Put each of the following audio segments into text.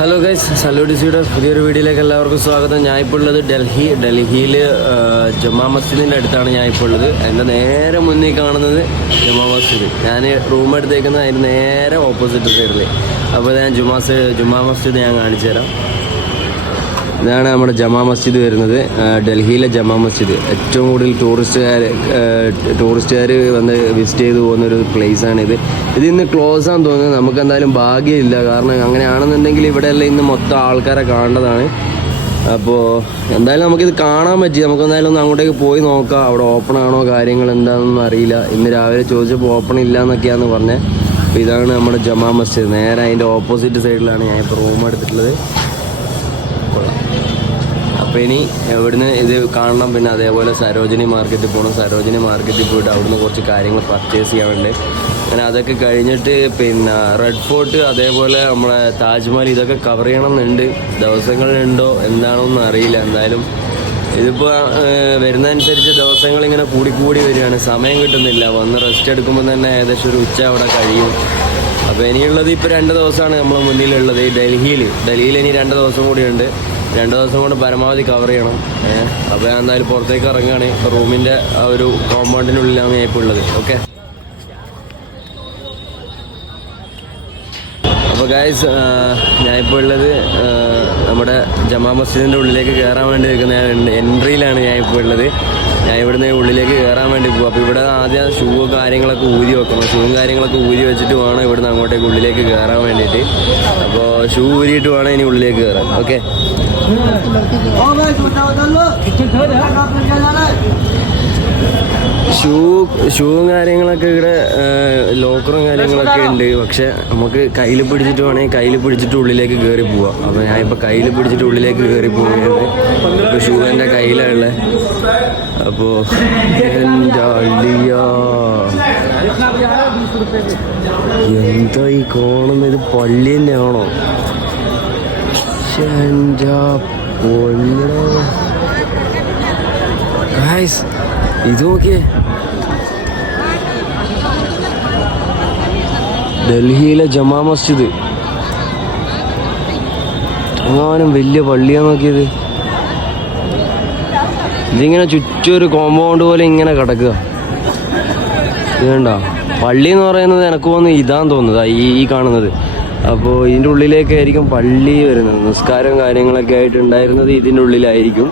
Hello guys, salute സിയുടെ പുതിയൊരു വീഡിയോയിലേക്ക് എല്ലാവർക്കും സ്വാഗതം. ഞാൻ ഇപ്പോൾ ഉള്ളത് ഡൽഹിയിൽ ജമാ മസ്ജിദിൻ്റെ അടുത്താണ് ഞാൻ ഇപ്പോൾ ഉള്ളത്. എൻ്റെ നേരെ മുന്നിൽ കാണുന്നത് ജമാ മസ്ജിദ്. ഞാൻ റൂം എടുത്തേക്കുന്നത് അതിന് നേരെ ഓപ്പോസിറ്റ് സൈഡിൽ. അപ്പോൾ ഞാൻ ജുമാ മസ്ജിദ് ഞാൻ കാണിച്ചു തരാം. ഇതാണ് നമ്മുടെ ജമാ മസ്ജിദ് വരുന്നത്, ഡൽഹിയിലെ ജമാ മസ്ജിദ്. ഏറ്റവും കൂടുതൽ ടൂറിസ്റ്റുകാർ വന്ന് വിസിറ്റ് ചെയ്ത് പോകുന്നൊരു പ്ലേസാണിത്. ഇന്ന് ക്ലോസ് ആണെന്ന് തോന്നുന്നത്. നമുക്ക് എന്തായാലും ഭാഗ്യമില്ല, കാരണം അങ്ങനെയാണെന്നുണ്ടെങ്കിൽ ഇവിടെയെല്ലാം ഇന്ന് മൊത്തം ആൾക്കാരെ കാണേണ്ടതാണ്. അപ്പോൾ എന്തായാലും നമുക്കിത് കാണാൻ പറ്റി. നമുക്ക് എന്തായാലും ഒന്ന് അങ്ങോട്ടേക്ക് പോയി നോക്കാം. അവിടെ ഓപ്പൺ ആണോ കാര്യങ്ങൾ എന്താണെന്നൊന്നും അറിയില്ല. ഇന്ന് രാവിലെ ചോദിച്ചപ്പോൾ ഓപ്പൺ ഇല്ല എന്നൊക്കെയാണെന്ന് പറഞ്ഞത്. അപ്പോൾ ഇതാണ് നമ്മുടെ ജമാ മസ്ജിദ്. നേരെ അതിൻ്റെ ഓപ്പോസിറ്റ് സൈഡിലാണ് ഞാൻ ഇപ്പോൾ റൂം എടുത്തിട്ടുള്ളത്. അപ്പോൾ ഇനി ഇവിടുന്ന് ഇത് കാണണം. പിന്നെ അതേപോലെ സരോജിനി മാർക്കറ്റിൽ പോകണം. സരോജിനി മാർക്കറ്റിൽ പോയിട്ട് അവിടുന്ന് കുറച്ച് കാര്യങ്ങൾ പർച്ചേസ് ചെയ്യാനുണ്ട്. അങ്ങനെ അതൊക്കെ കഴിഞ്ഞിട്ട് പിന്നെ റെഡ് ഫോർട്ട്, അതേപോലെ നമ്മളെ താജ്മഹൽ, ഇതൊക്കെ കവർ ചെയ്യണം എന്നുണ്ട്. ദിവസങ്ങളുണ്ടോ എന്താണോന്നും അറിയില്ല. എന്തായാലും ഇതിപ്പോൾ വരുന്നതനുസരിച്ച് ദിവസങ്ങളിങ്ങനെ കൂടി വരികയാണ്. സമയം കിട്ടുന്നില്ല. വന്ന് റെസ്റ്റ് എടുക്കുമ്പോൾ തന്നെ ഏകദേശം ഒരു ഉച്ച അവിടെ കഴിയും. അപ്പോൾ ഇനിയുള്ളത് ഇപ്പോൾ 2 ദിവസമാണ് നമ്മളെ മുന്നിലുള്ളത്. ഡൽഹിയിൽ ഇനി 2 ദിവസം കൂടിയുണ്ട്. 2 ദിവസം കൊണ്ട് പരമാവധി കവർ ചെയ്യണം. അപ്പോൾ ഞാൻ എന്തായാലും പുറത്തേക്ക് ഇറങ്ങുകയാണ്. ഇപ്പോൾ റൂമിൻ്റെ ആ ഒരു കോമ്പൗണ്ടിനുള്ളിലാണ് ഞാൻ ഇപ്പോൾ ഉള്ളത്. ഓക്കെ, അപ്പോൾ ഗൈസ്, ഞാനിപ്പോൾ ഉള്ളത് നമ്മുടെ ജമാ മസ്ജിദിൻ്റെ ഉള്ളിലേക്ക് കയറാൻ വേണ്ടി നിൽക്കുന്ന എൻട്രിയിലാണ് ഞാൻ ഇപ്പോൾ ഉള്ളത്. ഞാൻ ഇവിടുന്ന് ഉള്ളിലേക്ക് കയറാൻ വേണ്ടി പോകും. അപ്പോൾ ഇവിടെ ആദ്യം ഷൂവും കാര്യങ്ങളൊക്കെ ഊരി വെക്കണം. ഷൂവും കാര്യങ്ങളൊക്കെ ഊരി വെച്ചിട്ട് വേണം ഇവിടുന്ന് അങ്ങോട്ടേക്ക് ഉള്ളിലേക്ക് കയറാൻ വേണ്ടിയിട്ട്. അപ്പോൾ ഷൂ ഊരിയിട്ട് വേണം ഇനി ഉള്ളിലേക്ക് കയറാൻ. ഓക്കെ, ഷൂവും കാര്യങ്ങളൊക്കെ ഇവിടെ ലോക്കറും കാര്യങ്ങളൊക്കെ ഉണ്ട്. പക്ഷെ നമുക്ക് കയ്യിൽ പിടിച്ചിട്ട് വേണമെങ്കിൽ കയ്യിൽ പിടിച്ചിട്ട് ഉള്ളിലേക്ക് കയറി പോവാം. അപ്പോൾ ഞാനിപ്പോൾ കയ്യിൽ പിടിച്ചിട്ട് ഉള്ളിലേക്ക് കയറി പോവുകയാണ്. ഇപ്പോൾ ഷൂ എൻ്റെ കയ്യിലുള്ള. അപ്പോൾ എന്താ ഈ കാണുന്നത്? ഇത് പള്ളി തന്നെയാണോ? ഗൈസ്, ഇത് നോക്കിയേ, ഡൽഹിയിലെ ജമാ മസ്ജിദ്. എങ്ങാനും വലിയ പള്ളിയാ നോക്കിയത്. ഇതിങ്ങനെ ചുറ്റും ഒരു കോമ്പൗണ്ട് പോലെ ഇങ്ങനെ കിടക്കുക. ഇത് വേണ്ട പള്ളി എന്ന് പറയുന്നത് എനിക്ക് തോന്നുന്നു ഇതാന്ന് തോന്നുന്നത്, ഈ കാണുന്നത്. അപ്പോൾ ഇതിൻ്റെ ഉള്ളിലേക്കായിരിക്കും പള്ളി വരുന്നത്. നിസ്കാരം കാര്യങ്ങളൊക്കെ ആയിട്ട് ഉണ്ടായിരുന്നത് ഇതിൻ്റെ ഉള്ളിലായിരിക്കും.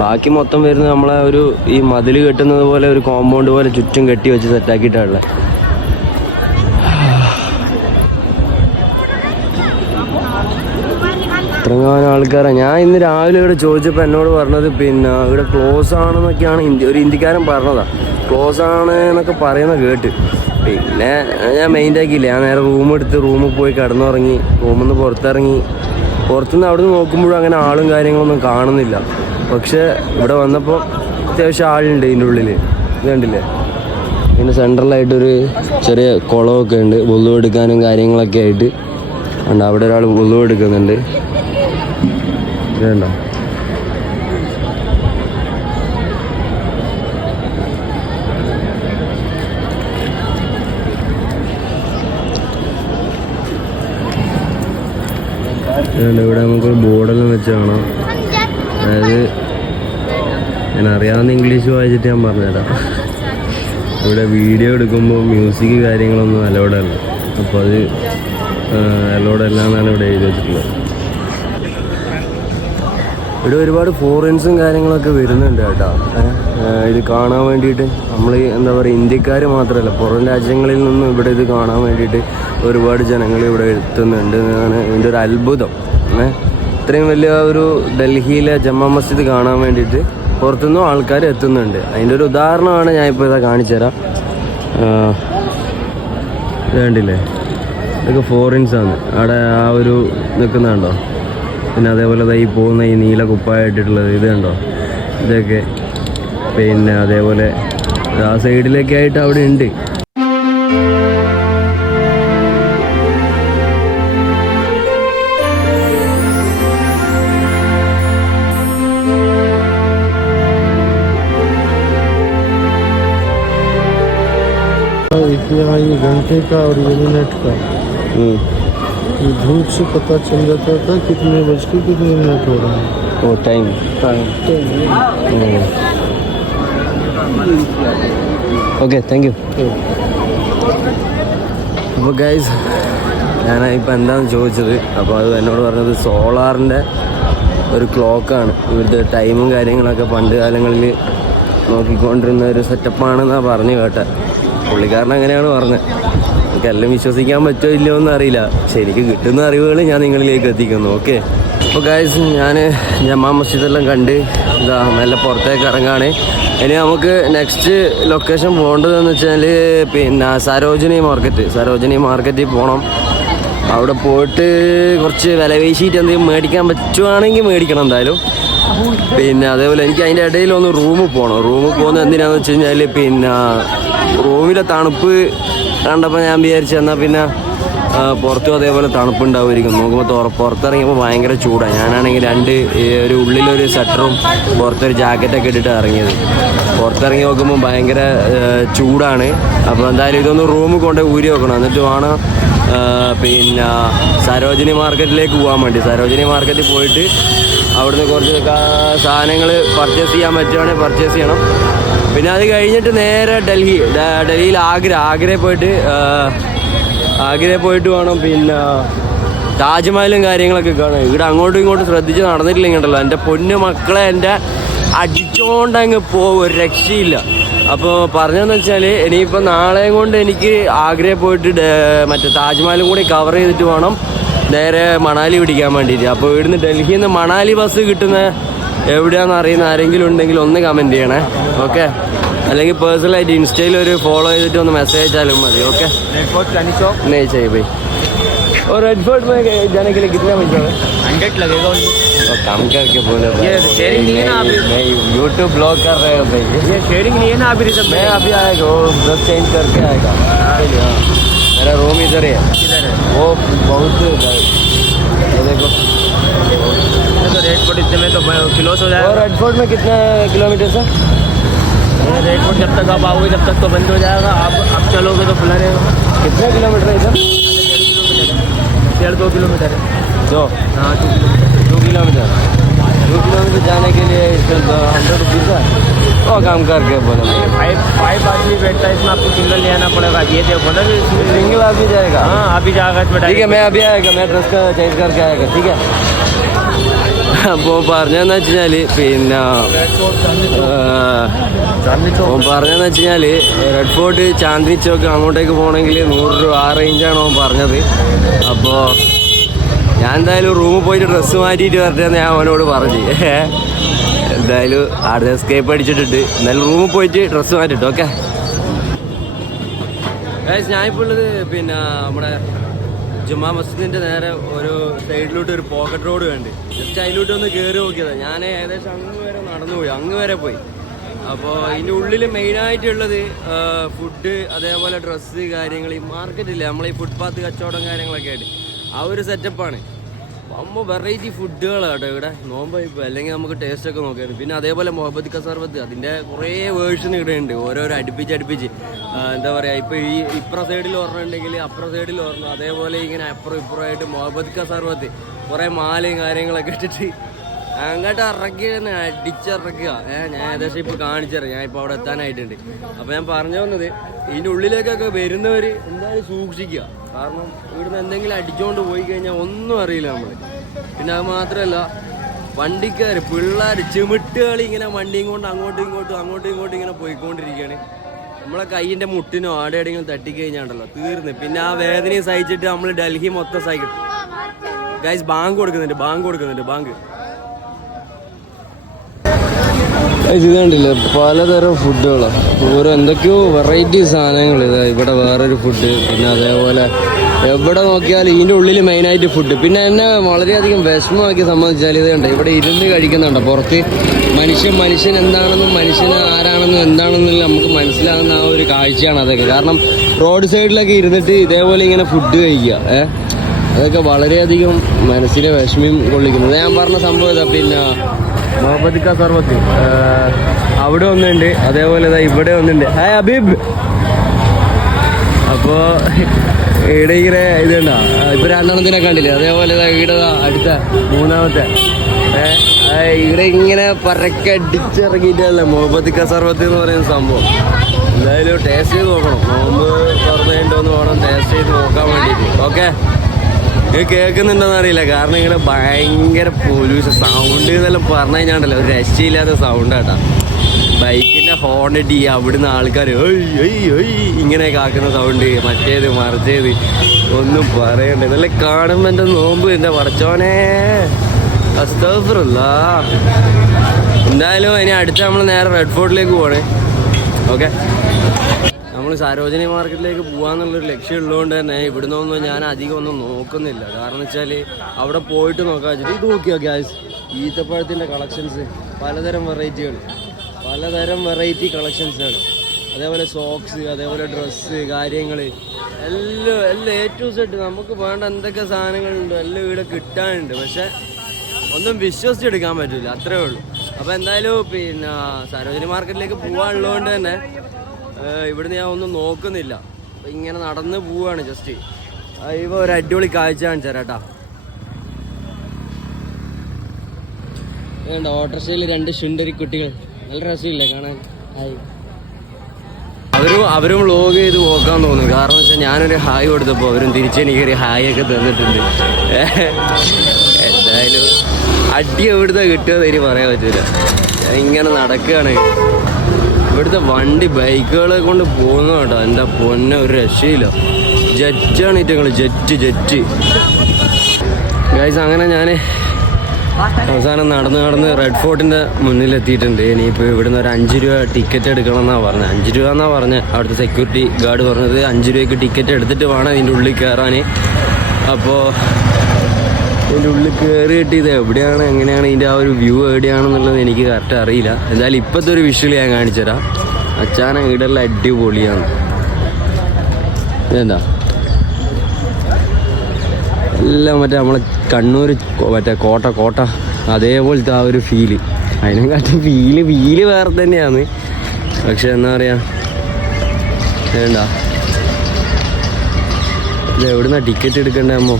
ബാക്കി മൊത്തം വരുന്നത് നമ്മളെ ഒരു ഈ മതിൽ കെട്ടുന്നത് പോലെ ഒരു കോമ്പൗണ്ട് പോലെ ചുറ്റും കെട്ടി വെച്ച് സെറ്റാക്കിയിട്ടുള്ളത്. ഇത്രങ്ങാനും ആൾക്കാരാണ്. ഞാൻ ഇന്ന് രാവിലെ ഇവിടെ ചോദിച്ചപ്പോൾ എന്നോട് പറഞ്ഞത് പിന്നെ ഇവിടെ ക്ലോസ് ആണെന്നൊക്കെയാണ് ഒരു ഇന്ത്യക്കാരൻ പറഞ്ഞതാണ്. ക്ലോസ് ആണ് എന്നൊക്കെ പറയുന്ന കേട്ട്. പിന്നെ ഞാൻ മെയിൻ്റ് ആക്കിയില്ല. ഞാൻ നേരെ റൂമിൽ പോയി കിടന്നുറങ്ങി. റൂമിൽ നിന്ന് പുറത്തുനിന്ന് അവിടെ നിന്ന് നോക്കുമ്പോഴും അങ്ങനെ ആളും കാര്യങ്ങളൊന്നും കാണുന്നില്ല. പക്ഷെ ഇവിടെ വന്നപ്പോൾ അത്യാവശ്യം ആളുണ്ട് ഇതിൻ്റെ ഉള്ളിൽ. ഇത് കണ്ടില്ലേ? പിന്നെ സെൻട്രലായിട്ടൊരു ചെറിയ കുളമൊക്കെ ഉണ്ട്, വുളു എടുക്കാനും കാര്യങ്ങളൊക്കെ ആയിട്ട് ഉണ്ട്. അവിടെ ഒരാൾ വുളു എടുക്കുന്നുണ്ട്. വേണ്ട, ഇവിടെ നമുക്കൊരു ബോർഡെല്ലാം വെച്ച് കാണാം. അതായത് ഞാൻ അറിയാവുന്ന ഇംഗ്ലീഷ് വായിച്ചിട്ട് ഞാൻ പറഞ്ഞുതരാം. ഇവിടെ വീഡിയോ എടുക്കുമ്പോൾ മ്യൂസിക് കാര്യങ്ങളൊന്നും അലോഡല്ല. അപ്പോൾ അത് അലോഡല്ല എന്നാണ് ഇവിടെ എഴുതി വെച്ചിട്ടുള്ളത്. ഇവിടെ ഒരുപാട് ഫോറിൻസും കാര്യങ്ങളൊക്കെ വരുന്നുണ്ട് കേട്ടോ. ഇത് കാണാൻ വേണ്ടിയിട്ട് നമ്മൾ എന്താ പറയുക, ഇന്ത്യക്കാർ മാത്രമല്ല പുറം രാജ്യങ്ങളിൽ നിന്നും ഇവിടെ ഇത് കാണാൻ വേണ്ടിയിട്ട് ഒരുപാട് ജനങ്ങൾ ഇവിടെ എത്തുന്നുണ്ട് എന്നാണ് ഇതിൻ്റെ ഒരു അത്ഭുതം. ഇത്രയും വലിയ ഒരു ഡൽഹിയിലെ ജമാ മസ്ജിദ് കാണാൻ വേണ്ടിയിട്ട് പുറത്തുനിന്നും ആൾക്കാർ എത്തുന്നുണ്ട്. അതിൻ്റെ ഒരു ഉദാഹരണമാണ് ഞാനിപ്പോൾ ഇതാ കാണിച്ചു തരാം. ഇത് കണ്ടില്ലേ? ഇതൊക്കെ ഫോറിൻസാണ്. അവിടെ ആ ഒരു നിൽക്കുന്നുണ്ടോ? പിന്നെ അതേപോലെ ഈ പോകുന്ന ഈ നീല കുപ്പായിട്ടിട്ടുള്ളത് ഇത് കണ്ടോ? ഇതൊക്കെ പിന്നെ അതേപോലെ ആ സൈഡിലൊക്കെ ആയിട്ട് അവിടെ ഉണ്ട്. घंटे का और मिनट का ये धूप से पता चल जाता था कितने बज के कितने मिनट हो रहे हैं। ഓ ടൈം ഓക്കെ താങ്ക് യു. അപ്പോൾ ഗൈസ് ഞാൻ ഇപ്പം എന്താണെന്ന് ചോദിച്ചത്, അപ്പോൾ അത് എന്നോട് പറഞ്ഞത് സോളാറിൻ്റെ ഒരു ക്ലോക്കാണ്. ഇവിടുത്തെ ടൈമും കാര്യങ്ങളൊക്കെ പണ്ട് കാലങ്ങളിൽ നോക്കിക്കൊണ്ടിരുന്ന ഒരു സെറ്റപ്പാണെന്നാണ് പറഞ്ഞു കേട്ടെ. പുള്ളിക്കാരൻ അങ്ങനെയാണ് പറഞ്ഞത്. എനിക്കെല്ലാം വിശ്വസിക്കാൻ പറ്റുമോ ഇല്ലയോ എന്ന് അറിയില്ല. ശരിക്കും കിട്ടുന്ന അറിവുകൾ ഞാൻ നിങ്ങളിലേക്ക് എത്തിക്കുന്നു. ഓക്കെ, അപ്പോൾ ഗൈസ് ഞാൻ ജമാ മസ്ജിദെല്ലാം കണ്ട് ഇതാ മെല്ലെ പുറത്തേക്ക് ഇറങ്ങാണ്. ഇനി നമുക്ക് നെക്സ്റ്റ് ലൊക്കേഷൻ പോകേണ്ടതെന്ന് വെച്ചാൽ പിന്നെ സരോജിനി മാർക്കറ്റിൽ പോകണം. അവിടെ പോയിട്ട് കുറച്ച് വില വീശിയിട്ട് എന്തെങ്കിലും മേടിക്കാൻ പറ്റുവാണെങ്കിൽ മേടിക്കണം എന്തായാലും. പിന്നെ അതേപോലെ എനിക്ക് അതിൻ്റെ ഇടയിൽ ഒന്ന് റൂമിൽ പോകണം. റൂമിൽ പോകുന്നത് എന്തിനാണെന്ന് വെച്ച് കഴിഞ്ഞാൽ പിന്നെ റൂമിലെ തണുപ്പ് കണ്ടപ്പോൾ ഞാൻ വിചാരിച്ചു എന്നാൽ പിന്നെ പുറത്തും അതേപോലെ തണുപ്പുണ്ടാവുമായിരിക്കും. നോക്കുമ്പോൾ പുറത്തിറങ്ങിയപ്പോൾ ഭയങ്കര ചൂടാണ്. ഞാനാണെങ്കിൽ ഒരു ഉള്ളിലൊരു സ്വെറ്ററും പുറത്തൊരു ജാക്കറ്റൊക്കെ ഇട്ടിട്ട് ഇറങ്ങിയത്. പുറത്തിറങ്ങി നോക്കുമ്പോൾ ഭയങ്കര ചൂടാണ്. അപ്പോൾ എന്തായാലും ഇതൊന്ന് റൂമിൽ കൊണ്ട് ഊരി വെക്കണം. എന്നിട്ട് വേണം പിന്നെ സരോജിനി മാർക്കറ്റിലേക്ക് പോകാൻ വേണ്ടി. സരോജിനി മാർക്കറ്റിൽ പോയിട്ട് അവിടുന്ന് കുറച്ച് സാധനങ്ങൾ പർച്ചേസ് ചെയ്യാൻ പറ്റുവാണെങ്കിൽ പർച്ചേസ് ചെയ്യണം. പിന്നെ അത് കഴിഞ്ഞിട്ട് നേരെ ഡൽഹിയിൽ ആഗ്രയിൽ പോയിട്ട് വേണം പിന്നെ താജ്മഹലും കാര്യങ്ങളൊക്കെ കാണാം. ഇവിടെ അങ്ങോട്ടും ഇങ്ങോട്ടും ശ്രദ്ധിച്ച് നടന്നിട്ടില്ലെങ്കിണ്ടല്ലോ എൻ്റെ പൊന്നു മക്കളെ എൻ്റെ അടിച്ചോണ്ടങ്ങ് പോകും, ഒരു രക്ഷയില്ല. അപ്പോൾ പറഞ്ഞതെന്ന് വെച്ചാൽ ഇനിയിപ്പോൾ നാളെയും കൊണ്ട് എനിക്ക് ആഗ്രയിൽ പോയിട്ട് മറ്റേ താജ്മഹലും കൂടി കവർ ചെയ്തിട്ട് വേണം നേരെ മണാലി പിടിക്കാൻ വേണ്ടിയിട്ട്. അപ്പോൾ ഇവിടുന്ന് ഡൽഹിയിൽ നിന്ന് മണാലി ബസ് കിട്ടുന്ന എവിടെയാണെന്ന് അറിയുന്ന ആരെങ്കിലും ഉണ്ടെങ്കിൽ ഒന്ന് കമൻറ്റ് ചെയ്യണേ. ഓക്കെ, അല്ലെങ്കിൽ പേഴ്സണലായിട്ട് ഇൻസ്റ്റയിൽ ഒരു ഫോളോ ചെയ്തിട്ട് ഒന്ന് മെസ്സേജ് അയച്ചാലും മതി. ഓക്കെ, नहीं चाहिए भाई. और रेड फोर्ट में जाने के लिए कितना पैसा है? 100 लगेगा. और काम करके बोले ये शेयरिंग नहीं है ना अभी. मैं यूट्यूब ब्लॉग कर रहे हो भाई. ये शेयरिंग नहीं है ना अभी. मैं अभी आएगा, वो ड्रेस चेंज करके आएगा. मेरा रूम इधर है. किधर है वो बहुत ये देखो. तो रेड फोर्ट इतने में तो किलोस हो जाएगा. और रेड फोर्ट में कितना किलोमीटर है? रेड फोर्ट जब तक आप आओगे तब तक तो बंद हो जाएगा. आप चलोगे तो खुला रहेगा. कितना किलोमीटर है इधर? 1.5-2 किलोमीटर है. हाँ 2 किलोमीटर. 2 किलोमीटर जाने के लिए 100 रुपीज़ है. वो काम करके बोले 5 आदमी बैठता है इसमें. आपको सिंगल ले आना पड़ेगा. ये देखो ना सिंगल आदमी जाएगा. हाँ अभी जाएगा इसमें. ठीक है, मैं अभी आएगा. मैं ड्रेस का चेंज करके आएगा. ठीक है. അപ്പോൾ പറഞ്ഞതെന്ന് വെച്ച് കഴിഞ്ഞാൽ പിന്നെ പറഞ്ഞതെന്ന് വെച്ച് കഴിഞ്ഞാൽ റെഡ് ഫോർട്ട് ചാന്ദിനി ചോക്ക് അങ്ങോട്ടേക്ക് പോകണമെങ്കിൽ 100 രൂപ ആ റേഞ്ചാണ് അവൻ പറഞ്ഞത്. അപ്പോൾ ഞാൻ എന്തായാലും റൂമിൽ പോയിട്ട് ഡ്രസ്സ് മാറ്റിയിട്ട് വരട്ടെന്ന് ഞാൻ അവനോട് പറഞ്ഞു. എന്തായാലും ആടെ എസ്കേപ്പ് അടിച്ചിട്ടിട്ട് എന്തായാലും റൂമിൽ പോയിട്ട് ഡ്രസ്സ് മാറ്റിട്ട്. ഓക്കെ ഗൈസ്, ഞാനിപ്പോൾ ഉള്ളത് പിന്നെ നമ്മുടെ ജുമാ മസ്ജിദിൻ്റെ നേരെ ഒരു സൈഡിലോട്ട് ഒരു പോക്കറ്റ് റോഡ് വേണ്ടി ജസ്റ്റ് അതിലോട്ട് ഒന്ന് കയറി നോക്കിയതാണ്. ഞാൻ ഏകദേശം അങ്ങ് വരെ പോയി. അപ്പോൾ ഇതിൻ്റെ ഉള്ളിൽ മെയിനായിട്ടുള്ളത് ഫുഡ്, അതേപോലെ ഡ്രസ്സ് കാര്യങ്ങൾ, ഈ മാർക്കറ്റില്ലേ നമ്മളീ ഫുട്പാത്ത് കച്ചവടം കാര്യങ്ങളൊക്കെ ആയിട്ട് ആ ഒരു സെറ്റപ്പാണ്. അമ്മ വെറൈറ്റി ഫുഡുകളാണ് കേട്ടോ ഇവിടെ. നോമ്പായിപ്പോൾ അല്ലെങ്കിൽ നമുക്ക് ടേസ്റ്റൊക്കെ നോക്കിയായിരുന്നു. പിന്നെ അതേപോലെ മുഹബത്ത് ക സർബത്ത്, അതിൻ്റെ കുറേ വേർഷൻ ഇവിടെ ഉണ്ട്. ഓരോരോ അടുപ്പിച്ച് എന്താ പറയുക, ഇപ്പോൾ ഈ ഇപ്പുറ സൈഡിൽ പറഞ്ഞിട്ടുണ്ടെങ്കിൽ അപ്പുറ സൈഡിൽ പറഞ്ഞു. അതേപോലെ ഇങ്ങനെ അപ്പുറമായിട്ട് മുഹബത്ത് ക സർബത്ത് കുറേ മാലയും കാര്യങ്ങളൊക്കെ ഇട്ടിട്ട് അങ്ങോട്ട് ഇറക്കി തന്നെ അടിച്ചിറക്കുക. ഞാൻ ഏകദേശം ഇപ്പോൾ കാണിച്ചറിയാം. ഞാൻ ഇപ്പോൾ അവിടെ എത്താനായിട്ടുണ്ട്. അപ്പോൾ ഞാൻ പറഞ്ഞു വന്നത് ഇതിൻ്റെ ഉള്ളിലേക്കൊക്കെ വരുന്നവർ എന്തായാലും സൂക്ഷിക്കുക. കാരണം ഇവിടുന്ന് എന്തെങ്കിലും അടിച്ചുകൊണ്ട് പോയി കഴിഞ്ഞാൽ ഒന്നും അറിയില്ല നമ്മൾ. പിന്നെ അത് മാത്രമല്ല വണ്ടിക്കാർ പിള്ളേർ ചിമിട്ടുകൾ ഇങ്ങനെ വണ്ടിയും കൊണ്ട് അങ്ങോട്ടും ഇങ്ങോട്ടും ഇങ്ങനെ പോയിക്കൊണ്ടിരിക്കുകയാണ്. നമ്മളെ കൈയിൻ്റെ മുട്ടിനോ ആടെയെങ്കിലും തട്ടിക്കഴിഞ്ഞാണ്ടല്ലോ തീർന്ന്. പിന്നെ ആ വേദനയും സഹിച്ചിട്ട് നമ്മൾ ഡൽഹി മൊത്തം സഹിക്കും. ഗൈസ് ബാങ്ക് കൊടുക്കുന്നുണ്ട്. ഇത് കണ്ടില്ലേ, പലതരം ഫുഡുകളാണ്. ഓരോ എന്തൊക്കെയോ വെറൈറ്റി സാധനങ്ങൾ. ഇതാ ഇവിടെ വേറൊരു ഫുഡ്. പിന്നെ അതേപോലെ എവിടെ നോക്കിയാലും ഇതിൻ്റെ ഉള്ളിൽ മെയിനായിട്ട് ഫുഡ്. പിന്നെ എന്നെ വളരെയധികം വിഷമമാക്കി സംബന്ധിച്ചാൽ ഇത് കണ്ടോ, ഇവിടെ ഇരുന്ന് കഴിക്കുന്നുണ്ടോ. പുറത്ത് മനുഷ്യൻ എന്താണെന്നും മനുഷ്യന് ആരാണെന്നും എന്താണെന്നും നമുക്ക് മനസ്സിലാകുന്ന ആ ഒരു കാഴ്ചയാണ് അതൊക്കെ. കാരണം റോഡ് സൈഡിലൊക്കെ ഇരുന്നിട്ട് ഇതേപോലെ ഇങ്ങനെ ഫുഡ് കഴിക്കുക, അതൊക്കെ വളരെയധികം മനസ്സിനെ വിഷമം കൊള്ളിക്കുന്നത്. ഞാൻ പറഞ്ഞ സംഭവം ഇതാ. പിന്നെ മുഹബത്ത് ക സർബത്ത് അവിടെ ഒന്നുണ്ട്, അതേപോലെ ഇവിടെ ഒന്നുണ്ട്. ഹായ് അബീബ്. അപ്പോൾ ഇവിടെ ഇങ്ങനെ ഇതുണ്ടോ ഇപ്പൊ രണ്ടെണ്ണത്തിനെ കണ്ടില്ലേ, അതേപോലെ ഇവിടെ അടുത്ത മൂന്നാമത്തെ ഇവിടെ ഇങ്ങനെ പരക്കടിച്ചിറങ്ങിയിട്ടല്ലേ മുഹബത്ത് കസർവത്ത് എന്ന് പറയുന്ന സംഭവം. എന്തായാലും ടേസ്റ്റ് ചെയ്ത് നോക്കണം, നോമ്പ് തുറന്നുകൊണ്ടോന്ന് വേണം ടേസ്റ്റ് ചെയ്ത് നോക്കാൻ വേണ്ടിയിട്ട്. ഓക്കെ, ഇത് കേൾക്കുന്നുണ്ടെന്ന് അറിയില്ല, കാരണം ഇങ്ങനെ ഭയങ്കര പൊല്യൂഷൻ സൗണ്ട് എന്നെല്ലാം പറഞ്ഞു കഴിഞ്ഞാണ്ടല്ലോ ഒരു രക്ഷയില്ലാത്ത സൗണ്ടാട്ടാ. ബൈക്കിൻ്റെ ഹോണടി, അവിടുന്ന് ആൾക്കാർ ഇങ്ങനെയൊക്കെ ആക്കുന്ന സൗണ്ട്, മറ്റേത് മറിച്ചേത് ഒന്നും പറയണ്ട. ഇതെല്ലാം കാണുമ്പോൾ എൻ്റെ നോമ്പ് എൻ്റെ പടച്ചോനെ അസ്തഗ്ഫിറുല്ലാ. എന്തായാലും ഇനി അടുത്ത് നമ്മൾ നേരെ റെഡ് ഫോർട്ടിലേക്ക് പോകണേ. ഓക്കെ, നമ്മൾ സരോജിനി മാർക്കറ്റിലേക്ക് പോകാമെന്നുള്ളൊരു ലക്ഷ്യം ഉള്ളതുകൊണ്ട് തന്നെ ഇവിടുന്ന് ഒന്നും ഞാൻ അധികം ഒന്നും നോക്കുന്നില്ല. കാരണം വെച്ചാൽ അവിടെ പോയിട്ട് നോക്കാൻ വെച്ചിട്ട് ഇത് നോക്കിയാ ഗ്യാസ് ഈത്തപ്പഴത്തിൻ്റെ കളക്ഷൻസ്, പലതരം വെറൈറ്റി കളക്ഷൻസുകൾ, അതേപോലെ സോക്സ്, അതേപോലെ ഡ്രസ്സ് കാര്യങ്ങൾ എല്ലാം A to Z നമുക്ക് വേണ്ട എന്തൊക്കെ സാധനങ്ങളുണ്ടോ എല്ലാം ഇവിടെ കിട്ടാനുണ്ട്. പക്ഷെ ഒന്നും വിശ്വസിച്ചെടുക്കാൻ പറ്റില്ല, അത്രേ ഉള്ളൂ. അപ്പോൾ എന്തായാലും പിന്നെ സരോജിനി മാർക്കറ്റിലേക്ക് പോകാനുള്ളതുകൊണ്ട് തന്നെ ഇവിടുന്ന് ഞാൻ ഒന്നും നോക്കുന്നില്ല. അപ്പം ഇങ്ങനെ നടന്ന് പോവാണ് ജസ്റ്റ്. ഇപ്പോൾ ഒരു അടിപൊളി കാഴ്ച കാണിച്ചു തരാം കേട്ടോ. വേണ്ട ഓട്ടോറിക്ഷയിൽ 2 ശുണ്ടരി കുട്ടികൾ, നല്ല രസമില്ലേ കാണാൻ. അവരും വ്ലോഗ് ചെയ്ത് പോക്കാൻ തോന്നുന്നു. കാരണം വെച്ചാൽ ഞാനൊരു ഹായ് കൊടുത്തപ്പോൾ അവരും തിരിച്ചെനിക്കൊരു ഹായ് ഒക്കെ തന്നിട്ടുണ്ട്. എന്തായാലും അടി എവിടുത്തെ കിട്ടുമെന്ന് ഇനി പറയാൻ പറ്റില്ല. ഇങ്ങനെ നടക്കുകയാണ്. ഇവിടുത്തെ വണ്ടി ബൈക്കുകളെ കൊണ്ട് പോകുന്ന കേട്ടോ, എൻ്റെ പൊന്നെ ഒരു രക്ഷയില്ല. ജെറ്റാണ് ഏറ്റവും ജെറ്റ് ഗൈസ്. അങ്ങനെ ഞാൻ അവസാനം നടന്ന് റെഡ് ഫോർട്ടിൻ്റെ മുന്നിലെത്തിയിട്ടുണ്ട്. ഇനിയിപ്പോൾ ഇവിടുന്ന് ഒരു 5 രൂപ ടിക്കറ്റ് എടുക്കണം എന്നാണ് പറഞ്ഞത്. 5 രൂപ എന്നാണ് പറഞ്ഞത് അവിടുത്തെ സെക്യൂരിറ്റി ഗാർഡ് പറഞ്ഞത്. 5 രൂപയ്ക്ക് ടിക്കറ്റ് എടുത്തിട്ട് വേണം ഇതിൻ്റെ ഉള്ളിൽ കയറാൻ. അപ്പോൾ ഇതിൻ്റെ ഉള്ളിൽ കയറിയിട്ട് ഇത് എവിടെയാണ് എങ്ങനെയാണ് ഇതിൻ്റെ ആ ഒരു വ്യൂ എവിടെയാണെന്നുള്ളത് എനിക്ക് കറക്റ്റ് അറിയില്ല. എന്തായാലും ഇപ്പോഴത്തെ ഒരു വിഷ്വൽ ഞാൻ കാണിച്ചു തരാം. അച്ചാന ഇവിടെല്ലാം അടിപൊളിയാണ്. ഇതെന്താ എല്ലാം മറ്റേ നമ്മളെ കണ്ണൂർ മറ്റേ കോട്ട അതേപോലത്തെ ആ ഒരു ഫീല്, അതിനെക്കാട്ടും ഫീല് വേറെ തന്നെയാണ്. പക്ഷെ എന്താ പറയുക, വേണ്ട ഇത് എവിടുന്നാ ടിക്കറ്റ് എടുക്കണ്ടേമ്മോ?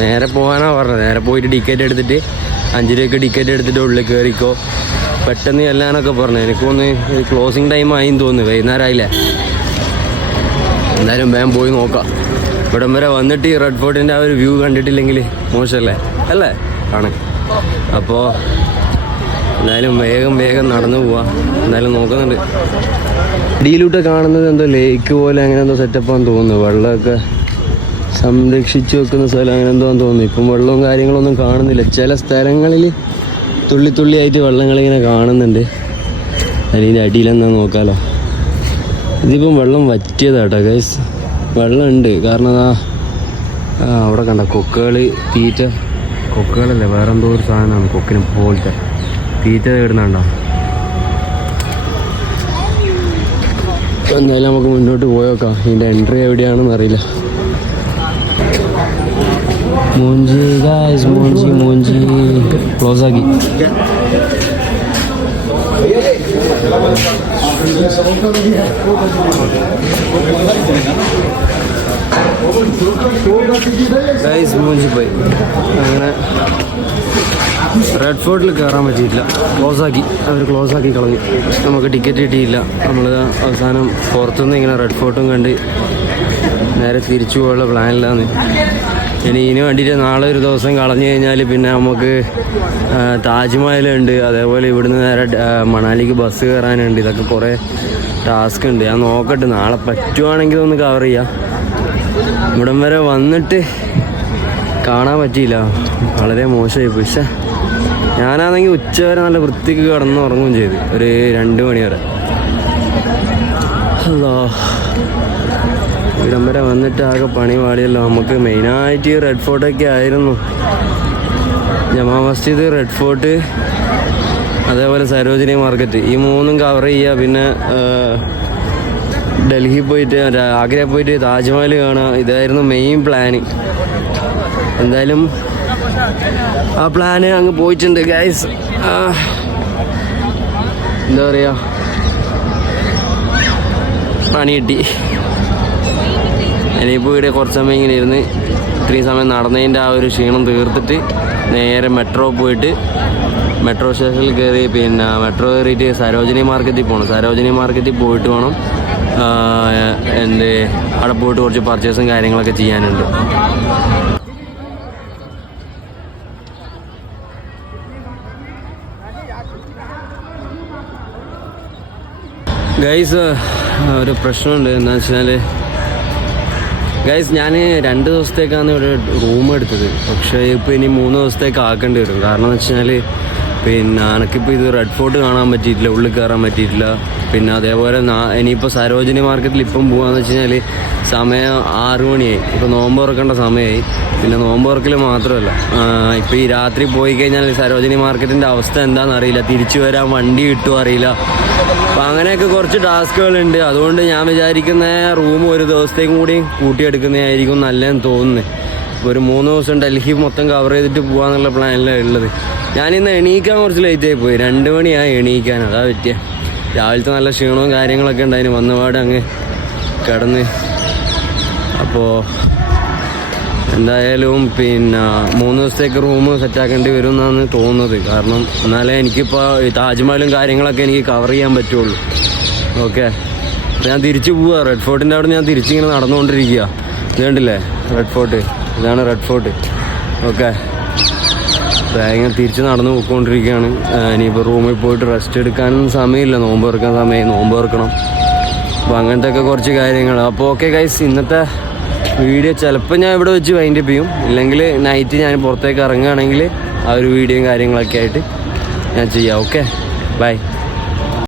നേരെ പോകാനാണ് പറഞ്ഞത്. നേരെ പോയിട്ട് ടിക്കറ്റ് എടുത്തിട്ട് 5 രൂപയ്ക്ക് ടിക്കറ്റ് എടുത്തിട്ട് ഉള്ളിൽ കയറിക്കോ, പെട്ടെന്ന് ചെല്ലാനൊക്കെ പറഞ്ഞു. എനിക്കൊന്ന് ക്ലോസിങ് ടൈം ആയിന്ന് തോന്നുന്നു, വൈകുന്നേരം ആയില്ലേ. എന്തായാലും വേഗം പോയി നോക്കാം. ഇവിടം വരെ വന്നിട്ട് ഈ റെഡ് ഫോർട്ടിൻ്റെ ആ ഒരു വ്യൂ കണ്ടിട്ടില്ലെങ്കിൽ മോശമല്ലേ അല്ലേ ആണ്. അപ്പോൾ എന്തായാലും വേഗം നടന്നു പോവാം. എന്തായാലും നോക്കുന്നുണ്ട്. ഇടിയിലൂടെ കാണുന്നത് എന്തോ ലേക്ക് പോലെ അങ്ങനെ എന്തോ സെറ്റപ്പാന്ന് തോന്നുന്നു. വെള്ളമൊക്കെ സംരക്ഷിച്ചു വെക്കുന്ന സ്ഥലം അങ്ങനെ എന്തോ തോന്നുന്നു. ഇപ്പം വെള്ളവും കാര്യങ്ങളൊന്നും കാണുന്നില്ല. ചില സ്ഥലങ്ങളിൽ തുള്ളിയായിട്ട് വെള്ളങ്ങളിങ്ങനെ കാണുന്നുണ്ട്. അതിൻ്റെ അടിയിലെന്താ നോക്കാമല്ലോ. ഇതിപ്പം വെള്ളം വറ്റിയതാട്ടോ ഗൈസ്. വെള്ളമുണ്ട് കാരണം അവിടെ കണ്ട കൊക്കുകൾ തീറ്റ, കൊക്കുകളല്ലേ വേറെ എന്തോ ഒരു സാധനമാണ് കൊക്കിന് പോലത്തെ തീറ്റ ഇടുന്നുണ്ടോ. എന്തായാലും നമുക്ക് മുന്നോട്ട് പോയേക്കാം. ഇതിൻ്റെ എൻട്രി എവിടെയാണെന്ന് അറിയില്ല. മൂഞ്ചി ക്ലോസ് ആക്കി. മൂഞ്ചിപ്പോയി. അങ്ങനെ റെഡ് ഫോർട്ടിൽ കയറാൻ പറ്റിയിട്ടില്ല, അവർ ക്ലോസ് ആക്കി കളഞ്ഞു. നമുക്ക് ടിക്കറ്റ് കിട്ടിയില്ല. നമ്മൾ അവസാനം പുറത്തുനിന്ന് ഇങ്ങനെ റെഡ് ഫോർട്ടും കണ്ട് നേരെ തിരിച്ചു പോയുള്ള പ്ലാനിലാണ്. ഇതിന് വേണ്ടിയിട്ട് നാളെ ഒരു ദിവസം കളഞ്ഞു കഴിഞ്ഞാൽ പിന്നെ നമുക്ക് താജ്മഹലുണ്ട്, അതേപോലെ ഇവിടുന്ന് നേരെ മണാലിക്ക് ബസ് കയറാനുണ്ട്. ഇതൊക്കെ കുറേ ടാസ്ക് ഉണ്ട്. ഞാൻ നോക്കട്ടെ, നാളെ പറ്റുവാണെങ്കിൽ ഒന്ന് കവർ ചെയ്യാം. ഇവിടം വരെ വന്നിട്ട് കാണാൻ പറ്റിയില്ല, വളരെ മോശമായി. പക്ഷേ ഞാനാണെങ്കിൽ ഉച്ചവരെ നല്ല വൃത്തിക്ക് കിടന്ന് ഉറങ്ങുകയും ചെയ്തു, ഒരു 2 മണി വരെ. അല്ലോ, ഇവിടം വരെ വന്നിട്ട് ആകെ പണി പാടിയല്ലോ. നമുക്ക് മെയിനായിട്ട് റെഡ് ഫോർട്ടൊക്കെ ആയിരുന്നു. ജമാ മസ്ജിദ്, റെഡ് ഫോർട്ട്, അതേപോലെ സരോജിനി മാർക്കറ്റ്, ഈ 3 കവർ ചെയ്യുക. പിന്നെ ഡൽഹി പോയിട്ട് ആഗ്ര പോയിട്ട് താജ്മഹൽ കാണുക. ഇതായിരുന്നു മെയിൻ പ്ലാന്. എന്തായാലും ആ പ്ലാന് അങ്ങ് പോയിട്ടുണ്ട് ഗൈസ്. എന്താ പറയുക, പണി കിട്ടി. ഇനിയിപ്പോൾ ഇവിടെ കുറച്ച് സമയം ഇങ്ങനെ ഇരുന്ന് ഇത്രയും സമയം നടന്നതിൻ്റെ ആ ഒരു ക്ഷീണം തീർത്തിട്ട് നേരെ മെട്രോ പോയിട്ട് മെട്രോ സ്റ്റേഷനിൽ കയറി പിന്നെ മെട്രോ കയറിയിട്ട് സരോജിനി മാർക്കറ്റിൽ പോകണം. സരോജിനി മാർക്കറ്റിൽ പോയിട്ട് വേണം അവിടെ പോയിട്ട് കുറച്ച് പർച്ചേസും കാര്യങ്ങളൊക്കെ ചെയ്യാനുണ്ട്. ഗൈസ് ഒരു പ്രശ്നമുണ്ട്. എന്താ വെച്ചാൽ ഗൈസ് ഞാൻ 2 ദിവസത്തേക്കാണ് ഇവിടെ റൂം എടുത്തത്. പക്ഷേ ഇപ്പോൾ ഇനി 3 ദിവസത്തേക്ക് ആക്കേണ്ടി വരും. കാരണം എന്ന് വെച്ചാൽ പിന്നെ എനിക്കിപ്പോൾ ഇത് റെഡ് ഫോർട്ട് കാണാൻ പറ്റിയിട്ടില്ല, ഉള്ളിൽ കയറാൻ പറ്റിയിട്ടില്ല. പിന്നെ അതേപോലെ ഇനിയിപ്പോൾ സരോജിനി മാർക്കറ്റിൽ ഇപ്പം പോകാമെന്ന് വെച്ച് കഴിഞ്ഞാൽ സമയം 6 മണിയായി. ഇപ്പോൾ നോമ്പ് തുറക്കേണ്ട സമയമായി. പിന്നെ നോമ്പ് തുറക്കൽ മാത്രമല്ല, ഇപ്പോൾ ഈ രാത്രി പോയി കഴിഞ്ഞാൽ സരോജിനി മാർക്കറ്റിൻ്റെ അവസ്ഥ എന്താണെന്ന് അറിയില്ല, തിരിച്ചു വരാൻ വണ്ടി കിട്ടുമോ അറിയില്ല. അപ്പം അങ്ങനെയൊക്കെ കുറച്ച് ടാസ്കുകളുണ്ട്. അതുകൊണ്ട് ഞാൻ വിചാരിക്കുന്ന റൂം ഒരു ദിവസത്തേക്കും കൂടി കൂട്ടിയെടുക്കുന്നതായിരിക്കും നല്ലതെന്ന് തോന്നുന്നത്. ഒരു 3 ദിവസം ഡൽഹി മൊത്തം കവർ ചെയ്തിട്ട് പോകാന്നുള്ള പ്ലാനിലാണ് ഉള്ളത്. ഞാനിന്ന് എണീക്കാൻ കുറച്ച് ലേറ്റായി പോയി. 2 മണിയായി എണീക്കാൻ. അതാ പറ്റിയ രാവിലത്തെ നല്ല ക്ഷീണവും കാര്യങ്ങളൊക്കെ ഉണ്ടായിരുന്നു. വന്നപാട് അങ്ങ് കിടന്ന്. അപ്പോൾ എന്തായാലും പിന്നെ 3 ദിവസത്തേക്ക് റൂം സെറ്റാക്കേണ്ടി വരും എന്നാണ് തോന്നുന്നത്. കാരണം എന്നാലേ എനിക്കിപ്പോൾ താജ്മഹലും കാര്യങ്ങളൊക്കെ എനിക്ക് കവർ ചെയ്യാൻ പറ്റുള്ളൂ. ഓക്കെ, ഞാൻ തിരിച്ചു പോവുക. റെഡ് ഫോർട്ടിൻ്റെ അവിടെ ഞാൻ തിരിച്ചിങ്ങനെ നടന്നുകൊണ്ടിരിക്കുക. ഇത് കണ്ടില്ലേ റെഡ് ഫോർട്ട്, ഇതാണ് റെഡ് ഫോർട്ട്. ഓക്കെ, ഇങ്ങനെ തിരിച്ച് നടന്ന് പോയിക്കൊണ്ടിരിക്കുകയാണ്. ഇനിയിപ്പോൾ റൂമിൽ പോയിട്ട് റെസ്റ്റ് എടുക്കാനും സമയമില്ല, നോമ്പ് തുറക്കാൻ സമയം, നോമ്പ് തുറക്കണം. അപ്പോൾ അങ്ങനത്തെ ഒക്കെ കുറച്ച് കാര്യങ്ങൾ. അപ്പോൾ ഓക്കെ ഗൈസ്, ഇന്നത്തെ വീഡിയോ ചിലപ്പോൾ ഞാൻ ഇവിടെ വെച്ച് വൈൻഡപ്പ് ചെയ്യും. ഇല്ലെങ്കിൽ നൈറ്റ് ഞാൻ പുറത്തേക്ക് ഇറങ്ങുകയാണെങ്കിൽ ആ ഒരു വീഡിയോയും കാര്യങ്ങളൊക്കെ ആയിട്ട് ഞാൻ ചെയ്യാം. Okay, by.